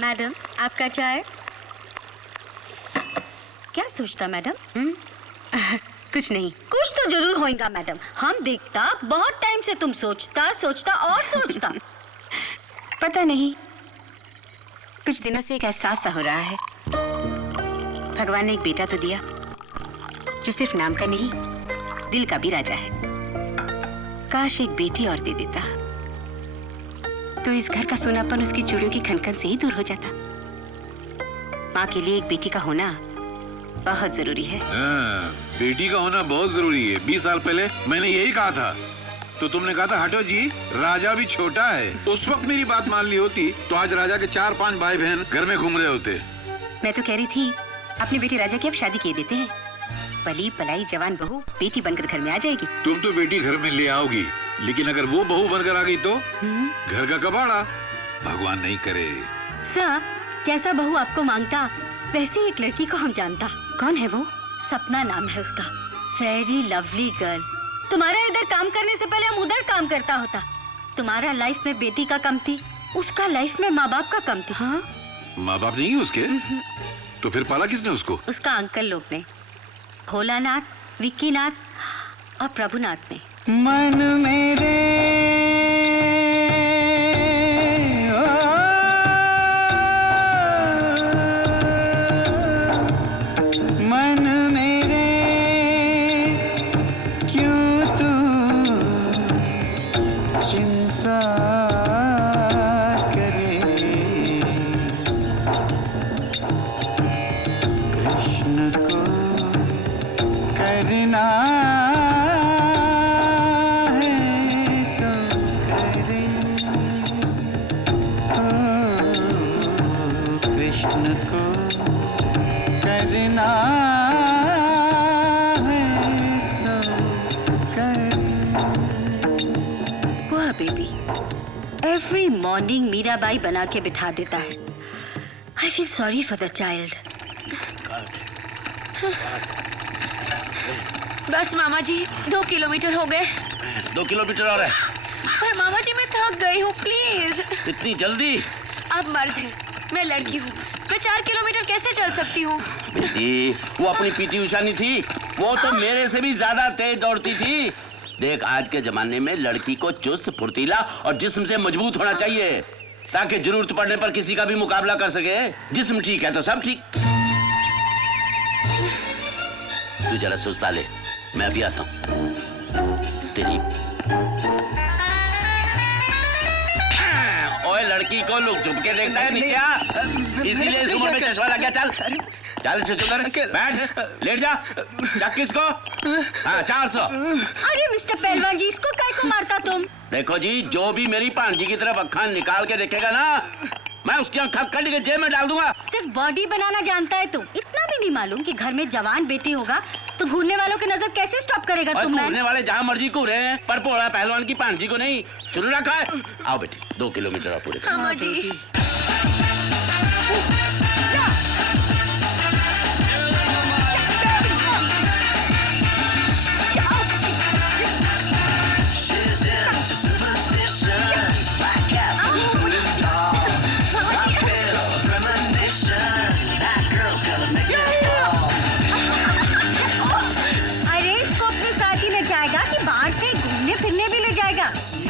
Madam, आपका चाय। क्या सोचता मैडम? कुछ नहीं। कुछ तो जरूर होएगा मैडम। हम देखता बहुत टाइम से तुम सोचता और सोचता। पता नहीं, कुछ दिनों से एक एहसास सा हो रहा है। भगवान ने एक बेटा तो दिया जो सिर्फ नाम का नहीं, दिल का भी राजा है। काश एक बेटी और दे देता तो इस घर का सोनापन उसकी चूड़ियों की खनखन से ही दूर हो जाता। माँ के लिए एक बेटी का होना बहुत जरूरी है। बेटी का होना बहुत जरूरी है। 20 साल पहले मैंने यही कहा था, तो तुमने कहा था हटो जी, राजा भी छोटा है। उस वक्त मेरी बात मान ली होती तो आज राजा के 4-5 भाई बहन घर में घूम रहे होते। मैं तो कह रही थी अपने बेटी राजा की अब शादी किए देते हैं। पली पलाई जवान बहू बेटी बनकर घर में आ जाएगी। तुम तो बेटी घर में ले आओगी, लेकिन अगर वो बहू बनकर आ गई तो घर का कबाड़ा। भगवान नहीं करे। सर, जैसा बहू आपको मांगता वैसे एक लड़की को हम जानता। कौन है वो? सपना नाम है उसका। Very lovely girl. तुम्हारा इधर काम करने से पहले हम उधर काम करता होता। तुम्हारा लाइफ में बेटी का कम थी, उसका लाइफ में माँ बाप का कम थी। हाँ? माँ बाप नहीं है उसके? तो फिर पाला किसने उसको? उसका अंकल लोग ने, भोलानाथ, विक्कीनाथ और प्रभुनाथ ने। मन मेरे मन मेरे क्यों तू चिंता करे। कृष्ण को करना है सो करे। कृष्ण को करना है सो करे। वह बेबी एवरी मॉर्निंग मीराबाई बना के बिठा देता है। I feel sorry for the child. बस मामा जी, 2 किलोमीटर हो गए। 2 किलोमीटर और है। पर मामा जी मैं थक गई हूँ, प्लीज। इतनी जल्दी? आप मर्द हैं, मैं लड़की हूँ। मैं 4 किलोमीटर कैसे चल सकती हूँ? बेटी, वो अपनी पीटी उषा नहीं थी, वो तो मेरे से भी ज्यादा तेज दौड़ती थी। देख, आज के जमाने में लड़की को चुस्त, फुर्तीला और जिस्म से मजबूत होना चाहिए, ताकि जरूरत पड़ने पर किसी का भी मुकाबला कर सके। जिस्म ठीक है तो सब ठीक। तू जरा सुस्ता ले, मैं अभी आता हूँ। तेरी ओए, लड़की को लोग झुक के देखता है, नीचे आ। इसीलिए इस उम्र में चश्मा लग गया। चल चल चुकर बैठ, लेट जा। चक किसको? हाँ, 400। अरे मिस्टर पहलवान जी, इसको काय को मारता तुम? देखो जी, जो भी मेरी भांजी की तरफ अक्खा निकाल के देखेगा ना, मैं उसकी आँख कट के जेब में डाल दूंगा। सिर्फ बॉडी बनाना जानता है तुम, इतना भी नहीं मालूम कि घर में जवान बेटी होगा तो घूरने वालों की नजर कैसे स्टॉप करेगा तुम? घूरने वाले जहाँ मर्जी घूरे हैं, पर पोड़ा पहलवान की भांजी को नहीं। शुरू रखा है। आओ बेटी, 2 किलोमीटर आप पूरे। मामा जी,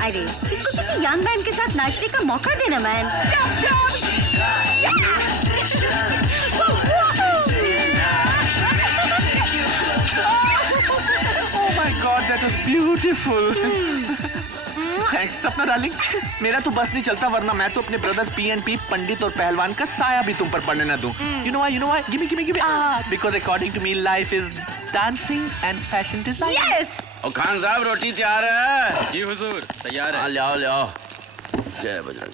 अरे इसको किसी यंग मैन के साथ नाचने का मौका देना man. Oh my God, that was beautiful. Thanks, सपना डार्लिंग। मेरा तो बस नहीं चलता, वरना मैं तो अपने ब्रदर्स PNP पंडित और पहलवान का साया भी तुम पर पड़ने न दूं। You know why? Give me. Because according to me, life is dancing and fashion design. Yes. और खान साहब, रोटी तैयार है? जी हुजूर, तैयार है। ले आओ। जय बजरंग।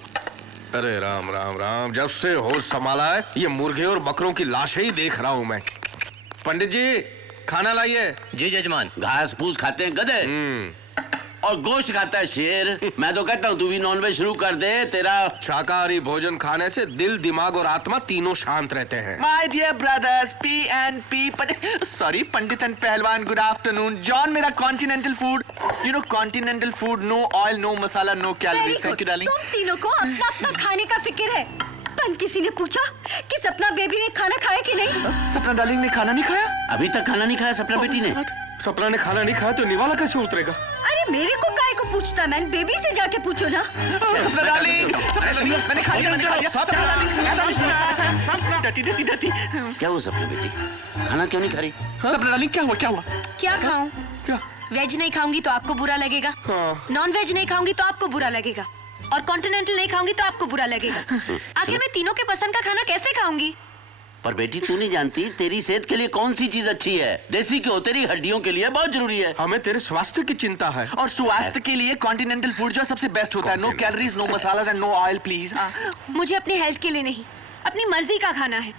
अरे राम राम राम, जब से होश संभाला है ये मुर्गे और बकरों की लाशें ही देख रहा हूँ मैं। पंडित जी, खाना लाइए। जी जजमान। घास फूस खाते हैं गधे और गोश्त खाता है शेर। मैं तो कहता हूँ तू भी नॉनवेज शुरू कर दे। तेरा शाकाहारी भोजन खाने से दिल, दिमाग और आत्मा तीनों शांत रहते हैं। My dear brothers, PNP, sorry, Pandit and पहलवान, good afternoon. John, मेरा continental food, you know continental food, no oil, no masala, no calories. Thank you, darling. तुम तीनों को अपना अपना खाने का फिक्र है, एंड किसी ने पूछा कि सपना बेबी ने खाना खाया कि नहीं? सपना डार्लिंग ने खाना नहीं खाया? अभी तक खाना नहीं खाया सपना बेटी ने। सपना ने खाना नहीं खाया तो निवाला कैसे उतरेगा? अरे मेरे को काय को पूछता, मैन बेबी से जाके पूछो ना। सपना डार्लिंग, मैंने खा लिया, डटी डटी डटी। क्या हुआ सपना बेटी, खाना क्यों नहीं खा रही? सपना डार्लिंग क्या हुआ, क्या हुआ? क्या खाऊं? क्या? वेज नहीं खाऊंगी तो आपको बुरा लगेगा, हाँ। नॉन वेज नहीं खाऊंगी तो आपको बुरा लगेगा, और कॉन्टिनेंटल नहीं खाऊंगी तो आपको बुरा लगेगा। आखिर मैं तीनों के पसंद का खाना कैसे खाऊंगी? पर बेटी तू नहीं जानती तेरी सेहत के लिए कौन सी चीज अच्छी है? देसी घी तेरी हड्डियों के लिए बहुत जरूरी है। हमें तेरे स्वास्थ्य की चिंता है। और स्वास्थ्य के लिए कॉन्टिनेंटल फूड जो सबसे बेस्ट होता है। No calories, no masalas and no oil please. मुझे अपनी हेल्थ के लिए नहीं, अपनी मर्जी का खाना है।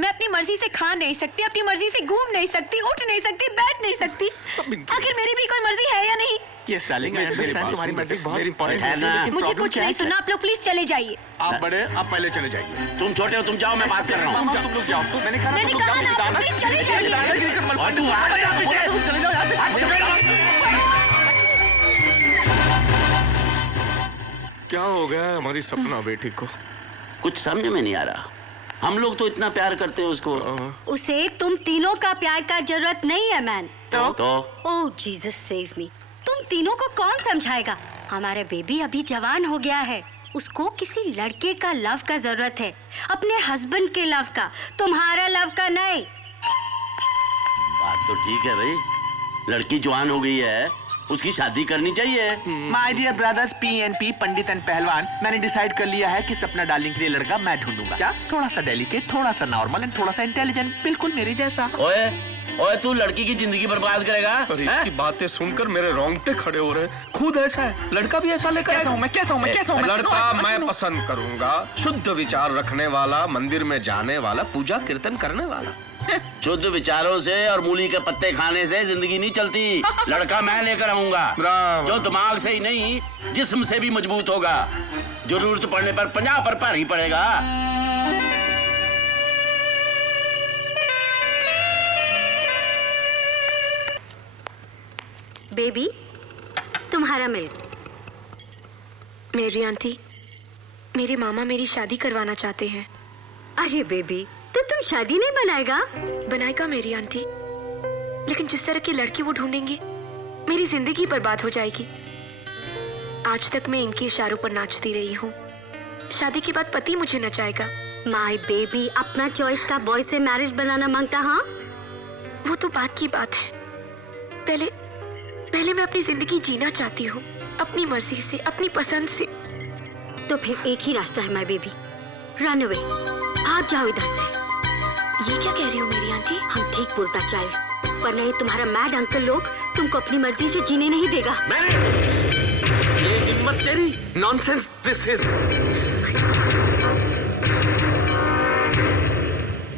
मैं अपनी मर्जी से खा नहीं सकती, अपनी मर्जी से घूम नहीं सकती, उठ नहीं सकती, बैठ नहीं सकती। आखिर मेरी भी कोई मर्जी है या नहीं? यस डार्लिंग, आई अंडरस्टैंड, तुम्हारी मर्जी बहुत इंपॉर्टेंट है ना। मुझे कुछ नहीं सुनना, आप लोग प्लीज चले जाइए। आप बड़े, आप पहले चले जाइए। तुम छोटे हो, तुम जाओ, मैं बात कर रहा हूँ। तुम लोग जाओ। मैंने कहा मैंने कहा ना, प्लीज चले जाइए। और तू आ जा पीछे। चले जाओ यहाँ से। क्या हो गया है हमारी सपना बेटी को? कुछ समझ में नहीं आ रहा। हम लोग तो इतना प्यार करते हैं उसको। उसे तुम तीनों का प्यार का जरूरत नहीं है मैन। तो ओह जीसस सेव मी। तुम तीनों को कौन समझाएगा? हमारा बेबी अभी जवान हो गया है, उसको किसी लड़के का लव का जरूरत है, अपने हस्बैंड के लव का, तुम्हारा लव का नहीं। बात तो ठीक है भाई, लड़की जवान हो गई है, उसकी शादी करनी चाहिए। My dear brothers PNP, pandit and pahalwan, मैंने डिसाइड कर लिया है कि सपना डार्लिंग के लिए लड़का मैं ढूंढूंगा। क्या? थोड़ा सा डेलिकेट, थोड़ा सा नॉर्मल एंड थोड़ा सा इंटेलिजेंट, बिल्कुल मेरे जैसा। ओए ओए, तू लड़की की जिंदगी बर्बाद करेगा? अरे हैं? इसकी बातें सुनकर मेरे रोंगटे खड़े हो रहे हैं। खुद ऐसा है, लड़का भी ऐसा लेकर कैसा हूँ मैं, कैसा हूँ मैं, कैसा हूँ मैं? लड़का मैं पसंद करूंगा, शुद्ध विचार रखने वाला, मंदिर में जाने वाला, पूजा कीर्तन करने वाला। शुद्ध विचारों से और मूली के पत्ते खाने से जिंदगी नहीं चलती। लड़का मैं लेकर आऊंगा, ब्रावो। जो दिमाग से ही नहीं जिस्म से भी मजबूत होगा। जरूरत पड़ने पर 50 पर भारी पड़ेगा। बेबी, तुम्हारा मिल्क। मेरी आंटी, मेरे मामा मेरी शादी करवाना चाहते हैं। अरे बेबी, तो तुम शादी नहीं बनाएगा? बनाएगा मेरी आंटी, लेकिन जिस तरह की लड़की वो ढूंढेंगे मेरी जिंदगी बर्बाद हो जाएगी। आज तक मैं इनके इशारों पर नाचती रही हूँ, शादी के बाद पति मुझे नचाएगा। माय बेबी, अपना चॉइस का बॉय से मैरिज बनाना मांगता? हाँ, वो तो बात की बात है। पहले मैं अपनी जिंदगी जीना चाहती हूँ, अपनी मर्जी से, अपनी पसंद से। तो फिर एक ही रास्ता है माय बेबी, रन अवे, भाग जाओ इधर से। ये क्या कह रही हो मेरी आंटी? हम ठीक बोलता चाइल्ड, वरना ये तुम्हारा मैड अंकल लोग तुमको अपनी मर्जी से जीने नहीं देगा। ये हिम्मत तेरी? Nonsense this is.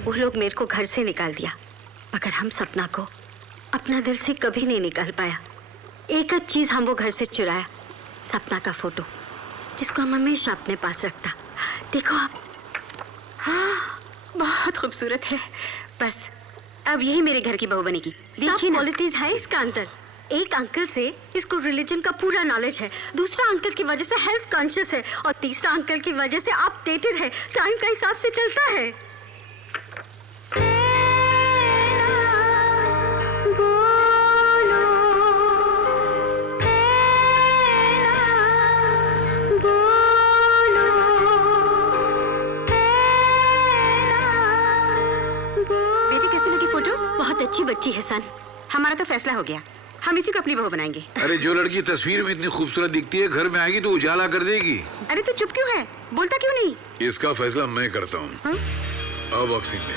वो लोग मेरे को घर से निकाल दिया, मगर हम सपना को अपना दिल से कभी नहीं निकाल पाया। एक चीज हम वो घर से चुराया, सपना का फोटो, जिसको हम हमेशा अपने पास रखता। देखो आप, हाँ, बहुत खूबसूरत है। बस अब यही मेरे घर की बहू बनेगी। देखिए ना, क्वालिटीज है इसका अंतर। एक अंकल से इसको रिलीजन का पूरा नॉलेज है, दूसरा अंकल की वजह से हेल्थ कॉन्शियस है, और तीसरा अंकल की वजह से अपडेटेड है, टाइम का हिसाब से चलता है। बेटी कैसी लगी फोटो? बहुत अच्छी बच्ची है सन। हमारा तो फैसला हो गया, हम इसी को अपनी बहू बनाएंगे। अरे जो लड़की तस्वीर में इतनी खूबसूरत दिखती है, घर में आएगी तो उजाला कर देगी। अरे तू चुप क्यों है, बोलता क्यों नहीं? इसका फैसला मैं करता हूँ। अब बॉक्सिंग में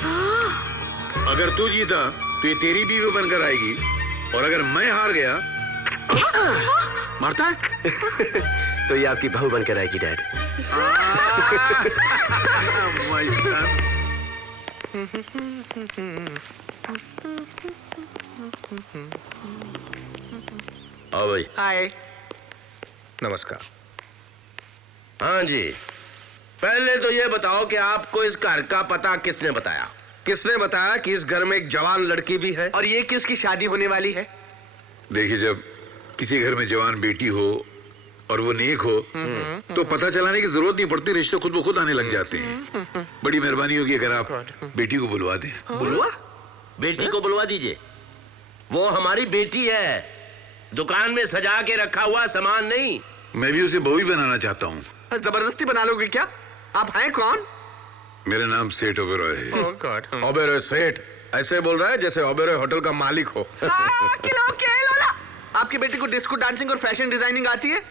अगर तू जीता तो ये तेरी बीवी बनकर आएगी, और अगर मैं हार गया मारता है तो ये आपकी बहू बनकर आएगी डैड। My son. आओ भाई। हाय, नमस्कार। हाँ जी, पहले तो ये बताओ कि आपको इस घर का पता किसने बताया? किसने बताया कि इस घर में एक जवान लड़की भी है और ये कि उसकी शादी होने वाली है? देखिए, जब किसी घर में जवान बेटी हो और वो नेक हो तो पता चलाने की जरूरत नहीं पड़ती, रिश्ते खुद ब खुद आने लग जाते हैं। बड़ी मेहरबानी होगी अगर आप बेटी को बुलवा दें। बुलवा? बेटी को बुलवा दीजिए, वो हमारी बेटी है, दुकान में सजा के रखा हुआ सामान नहीं। मैं भी उसे बहू ही बनाना चाहता हूँ। जबरदस्ती बना लोगे क्या? आप हैं कौन? मेरा नाम सेठ ओबेरॉय है। Oh God. ओबेरॉय सेठ ऐसे बोल रहा है जैसे ओबेरॉय होटल का मालिक हो। आपकी बेटी को डिस्को डांसिंग और फैशन डिजाइनिंग आती है?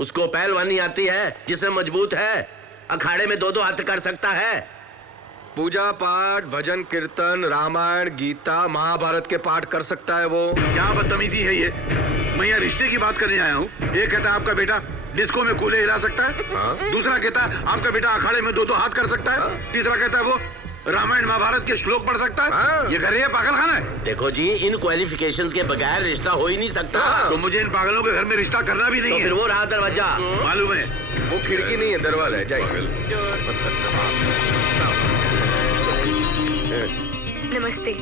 उसको पहलवानी आती है, जिससे मजबूत है, अखाड़े में 2-2 हाथ कर सकता है। पूजा पाठ, भजन कीर्तन, रामायण, गीता, महाभारत के पाठ कर सकता है वो। क्या बदतमीजी है ये? मैं यहाँ रिश्ते की बात करने आया हूँ। एक कहता है आपका बेटा डिस्को में कूले हिला सकता है, दूसरा कहता है आपका बेटा अखाड़े में 2-2 हाथ कर सकता है, तीसरा कहता है वो रामायण महाभारत के श्लोक पढ़ सकता है। ये घर है पागल खाना है? देखो जी, इन क्वालिफिकेशंस के बगैर रिश्ता हो ही नहीं सकता। तो मुझे इन पागलों के घर में रिश्ता करना भी नहीं तो है। फिर वो रहा दरवाजा। मालूम है वो खिड़की नहीं है, दरवाजा है। जाइए। नमस्ते।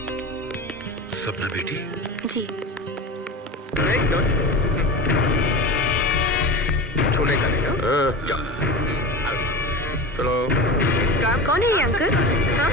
सपना बेटी, जी। छूने का नहीं। हाँ? जाओ। चलो। कौन है ये अंकल? हाँ?